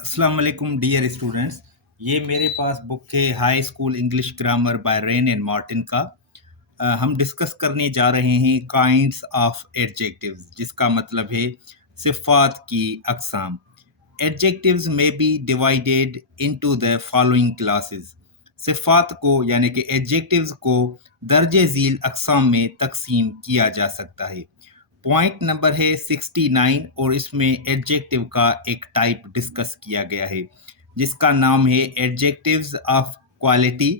अस्सलाम वालेकुम dear students. ये मेरे पास बुक है high school English grammar by Wren and Martin का। हम डिस्कस करने जा रहे हैं काइंड्स ऑफ एडजेक्टिव्स, जिसका मतलब है सिफ़ात की अक़साम। एडजेक्टिव्स में be divided into the following classes. सिफ़ात को यानी कि एडजेक्टिव्स को दर्जे झील अक़साम में तकसीम किया जा सकता है। पॉइंट नंबर है 69 और इसमें एडजेक्टिव का एक टाइप डिस्कस किया गया है जिसका नाम है एडजेक्टिव्स ऑफ क्वालिटी,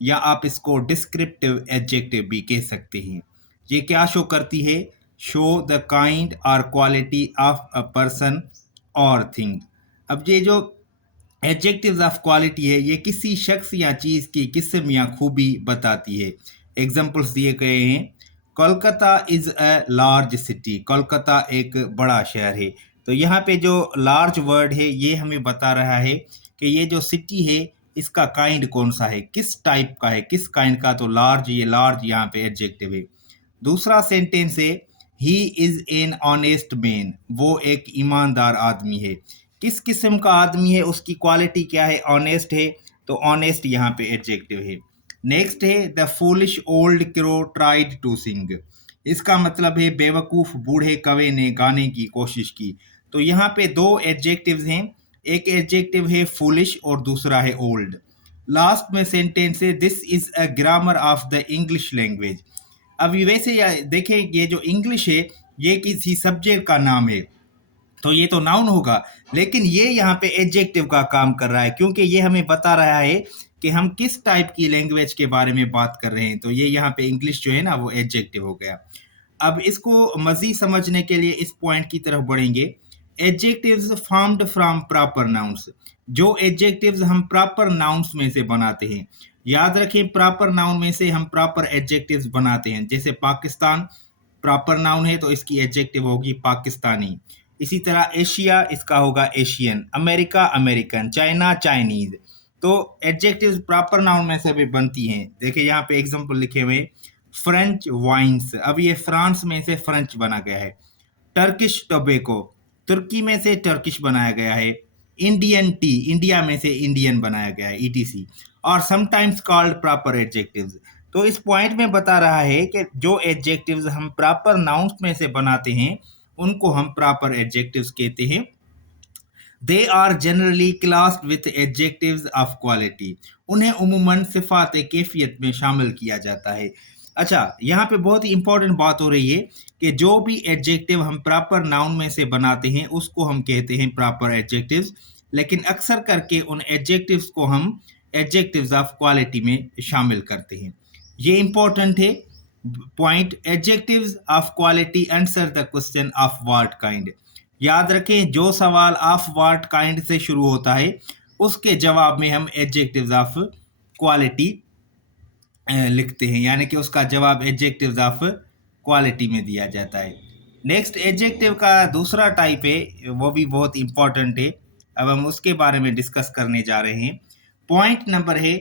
या आप इसको डिस्क्रिप्टिव एडजेक्टिव भी कह सकते हैं। ये क्या शो करती है? शो द काइंड और क्वालिटी ऑफ अ पर्सन और थिंग। अब ये जो एडजेक्टिव्स ऑफ क्वालिटी है ये किसी शख्स या चीज़ की किस्म या खूबी बताती है। एग्जांपल्स दिए गए हैं। Kolkata is a large city, Kolkata एक बड़ा शहर है। तो यहाँ पे जो लार्ज वर्ड है ये हमें बता रहा है कि ये जो सिटी है इसका काइंड कौन सा है, किस टाइप का है, किस काइंड का। तो लार्ज, ये लार्ज यहाँ पे एडजेक्टिव है। दूसरा सेंटेंस है he is an honest man, वो एक ईमानदार आदमी है। किस किस्म का आदमी है, उसकी क्वालिटी क्या है? ऑनेस्ट है, तो ऑनेस्ट यहाँ पे एडजेक्टिव है। नेक्स्ट है the foolish old crow tried to sing, इसका मतलब है बेवकूफ़ बूढ़े कवे ने गाने की कोशिश की। तो यहाँ पे दो एडजेक्टिव्स हैं, एक एडजेक्टिव है फूलिश और दूसरा है ओल्ड। लास्ट में सेंटेंस है this is a grammar of the English language. अभी वैसे देखें, ये जो इंग्लिश है ये किसी सब्जेक्ट का नाम है तो ये तो नाउन होगा, लेकिन ये यहाँ पे एडजेक्टिव का काम कर रहा है क्योंकि ये हमें बता रहा है कि हम किस टाइप की लैंग्वेज के बारे में बात कर रहे हैं। तो ये यहाँ पे इंग्लिश जो है ना वो एडजेक्टिव हो गया। अब इसको मज़ीद समझने के लिए इस पॉइंट की तरफ बढ़ेंगे। Adjectives formed from proper nouns, जो एडजेक्टिव्स हम प्रॉपर नाउन्स में से बनाते हैं। याद रखें, प्रॉपर नाउन में से हम प्रॉपर एडजेक्टिव्स बनाते हैं। जैसे पाकिस्तान प्रॉपर नाउन है तो इसकी एडजेक्टिव होगी पाकिस्तानी। इसी तरह एशिया, इसका होगा Asian. America American. China Chinese. तो एडजेक्टिव्स प्रॉपर नाउन में से भी बनती हैं। देखिए यहाँ पे एग्जांपल लिखे हुए, फ्रेंच वाइन्स, अब ये फ्रांस में से फ्रेंच बना गया है। टर्किश टोबैको, तुर्की में से टर्किश बनाया गया है। इंडियन टी, इंडिया में से इंडियन बनाया गया है, ईटीसी। और समटाइम्स कॉल्ड प्रॉपर एडजेक्टिव्स। तो इस पॉइंट में बता रहा है कि जो एडजेक्टिव्स हम प्रॉपर नाउन्स में से बनाते हैं उनको हम प्रॉपर एडजेक्टिव्स कहते हैं। They are generally classed with adjectives of quality, उन्हें उमूमन सिफात कैफियत में शामिल किया जाता है। अच्छा, यहाँ पे बहुत ही इंपॉर्टेंट बात हो रही है कि जो भी एडजेक्टिव हम प्रॉपर नाउन में से बनाते हैं उसको हम कहते हैं प्रॉपर एडजेक्टिव्स, लेकिन अक्सर करके उन एडजेक्टिव्स को हम एडजेक्टिव्स ऑफ क्वालिटी में शामिल करते हैं। ये इंपॉर्टेंट है point. Adjectives of quality answer the question of what kind. याद रखें, जो सवाल ऑफ व्हाट काइंड से शुरू होता है उसके जवाब में हम एडजेक्टिव्स ऑफ क्वालिटी लिखते हैं, यानी कि उसका जवाब एडजेक्टिव्स ऑफ क्वालिटी में दिया जाता है। नेक्स्ट एडजेक्टिव का दूसरा टाइप है, वो भी बहुत इंपॉर्टेंट है। अब हम उसके बारे में डिस्कस करने जा रहे हैं। पॉइंट नंबर है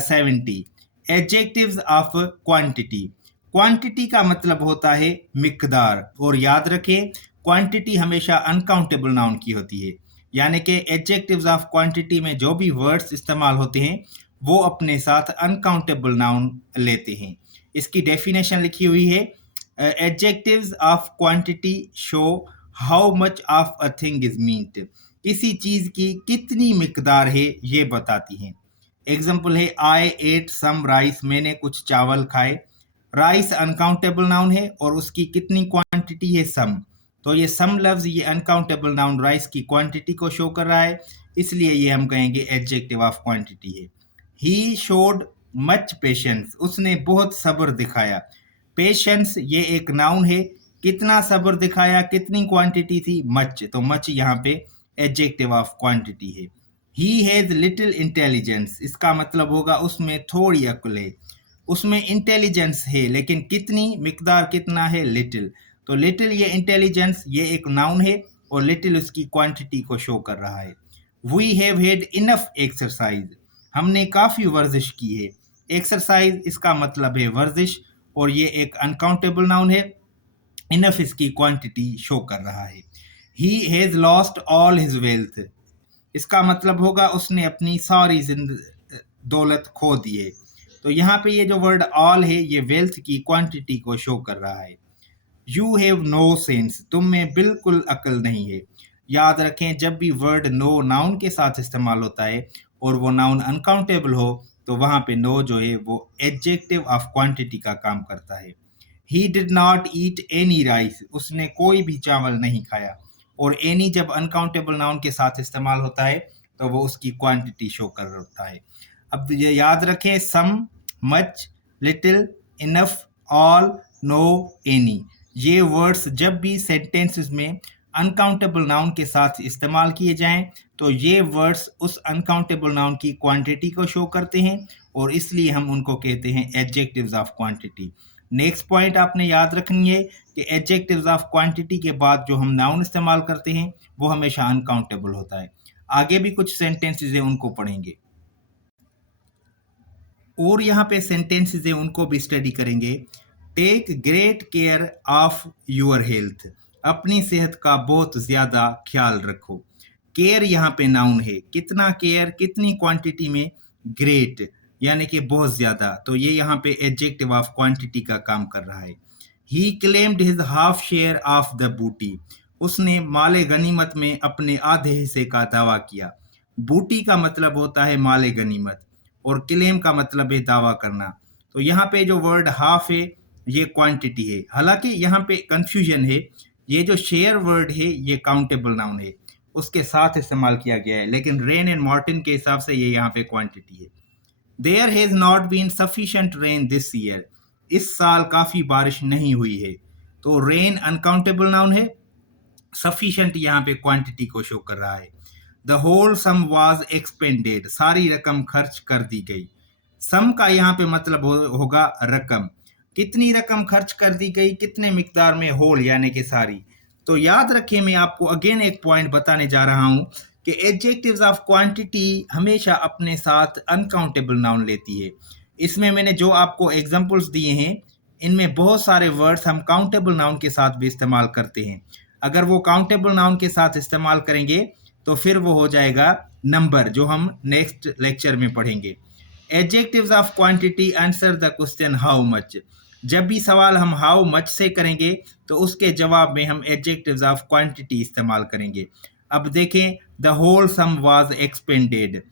70, एडजेक्टिव्स ऑफ क्वांटिटी। क्वांटिटी का मतलब होता है मिकदार, और याद रखें क्वांटिटी हमेशा अनकाउंटेबल नाउन की होती है, यानी कि एडजेक्टिव्स ऑफ क्वांटिटी में जो भी वर्ड्स इस्तेमाल होते हैं वो अपने साथ अनकाउंटेबल नाउन लेते हैं। इसकी डेफिनेशन लिखी हुई है, adjectives of quantity show how much of a thing is meant, किसी चीज़ की कितनी मिकदार है ये बताती हैं। एग्जाम्पल है आई एट सम राइस, मैंने कुछ चावल खाए। राइस अनकाउंटेबल नाउन है और उसकी कितनी क्वांटिटी है? सम। तो ये सम लफ्ज़ ये अनकाउंटेबल नाउन राइस की क्वांटिटी को शो कर रहा है, इसलिए ये हम कहेंगे एडजेक्टिव ऑफ क्वांटिटी है। ही शोड मच पेशेंस, उसने बहुत सब्र दिखाया। पेशेंस ये एक नाउन है, कितना सब्र दिखाया, कितनी क्वांटिटी थी? मच। तो मच यहाँ पे एडजेक्टिव ऑफ क्वांटिटी है। ही हैज़ लिटिल इंटेलिजेंस, इसका मतलब होगा उसमें थोड़ी अक्ल है, उसमें इंटेलिजेंस है, लेकिन कितनी, मिकदार कितना है? लिटिल। तो लिटिल ये इंटेलिजेंस ये एक नाउन है और लिटिल उसकी क्वांटिटी को शो कर रहा है। We have had enough exercise, हमने काफ़ी वर्जिश की है। एक्सरसाइज इसका मतलब है वर्जिश और ये एक अनकाउंटेबल नाउन है। इनफ इसकी क्वांटिटी शो कर रहा है। He has lost all his wealth, इसका मतलब होगा उसने अपनी सारी दौलत खो दी है। तो यहाँ पे ये जो वर्ड ऑल है ये वेल्थ की क्वांटिटी को शो कर रहा है। यू हैव नो सेंस, तुम में बिल्कुल अकल नहीं है। याद रखें, जब भी वर्ड नो नाउन के साथ इस्तेमाल होता है और वो नाउन अनकाउंटेबल हो तो वहां पे नो जो है वो एडजेक्टिव ऑफ क्वांटिटी का काम करता है। He did not eat any rice, उसने कोई भी चावल नहीं खाया। और एनी जब अनकाउंटेबल नाउन के साथ इस्तेमाल होता है तो वो उसकी क्वांटिटी शो कर होता है। अब ये याद रखें, some, much, little, enough, all, no, any, ये वर्ड्स जब भी सेंटेंसेस में अनकाउंटेबल नाउन के साथ इस्तेमाल किए जाएं तो ये वर्ड्स उस अनकाउंटेबल नाउन की क्वांटिटी को शो करते हैं और इसलिए हम उनको कहते हैं adjectives of quantity. Next point आपने याद रखनी है कि एडजेक्टिव्स ऑफ क्वांटिटी के बाद जो हम नाउन इस्तेमाल करते हैं वो हमेशा अनकाउंटेबल होता है। आगे भी कुछ सेंटेंसेस हैं उनको पढ़ेंगे और यहाँ पे सेंटेंसेस हैं उनको भी स्टडी करेंगे। Take great care of your health, अपनी सेहत का बहुत ज्यादा ख्याल रखो। केयर यहाँ पे नाउन है, कितना केयर, कितनी क्वांटिटी में, ग्रेट यानी कि बहुत ज्यादा, तो ये यहाँ पे एडजेक्टिव ऑफ क्वांटिटी का काम कर रहा है। He claimed his half share of the booty, उसने माले गनीमत में अपने आधे हिस्से का दावा किया। बूटी का मतलब होता है माले गनीमत और क्लेम का मतलब है दावा करना। तो यहाँ पे जो वर्ड हाफ है ये क्वांटिटी है, हालांकि यहाँ पे कंफ्यूजन है, ये जो शेयर वर्ड है ये काउंटेबल नाउन है, उसके साथ इस्तेमाल किया गया है, लेकिन रेन एंड मार्टिन के हिसाब से ये यहाँ पे क्वांटिटी है। There has not been sufficient rain this year, इस साल काफी बारिश नहीं हुई है। तो रेन अनकाउंटेबल नाउन है, सफिशिएंट यहाँ पे क्वांटिटी को शो कर रहा है। The whole sum was expended, सारी रकम खर्च कर दी गई। सम का यहाँ पे मतलब होगा रकम, कितनी रकम खर्च कर दी गई, कितने मिकदार में, होल यानी कि सारी। तो याद रखिए, मैं आपको अगेन एक पॉइंट बताने जा रहा हूं कि एडजेक्टिव्स ऑफ क्वांटिटी हमेशा अपने साथ अनकाउंटेबल नाउन लेती है। इसमें मैंने जो आपको एग्जांपल्स दिए हैं इनमें बहुत सारे वर्ड्स हम काउंटेबल नाउन के साथ भी इस्तेमाल करते हैं। अगर वो काउंटेबल नाउन के साथ इस्तेमाल करेंगे तो फिर वो हो जाएगा नंबर, जो हम नेक्स्ट लेक्चर में पढ़ेंगे। Adjectives of quantity answer the question how much, जब भी सवाल हम हाउ मच से करेंगे तो उसके जवाब में हम एडजेक्टिव्स ऑफ क्वांटिटी इस्तेमाल करेंगे। अब देखें, the whole sum was expended,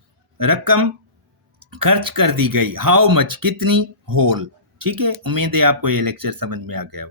रकम खर्च कर दी गई, हाउ मच कितनी, होल। ठीक है, उम्मीद है आपको ये लेक्चर समझ में आ गया हो।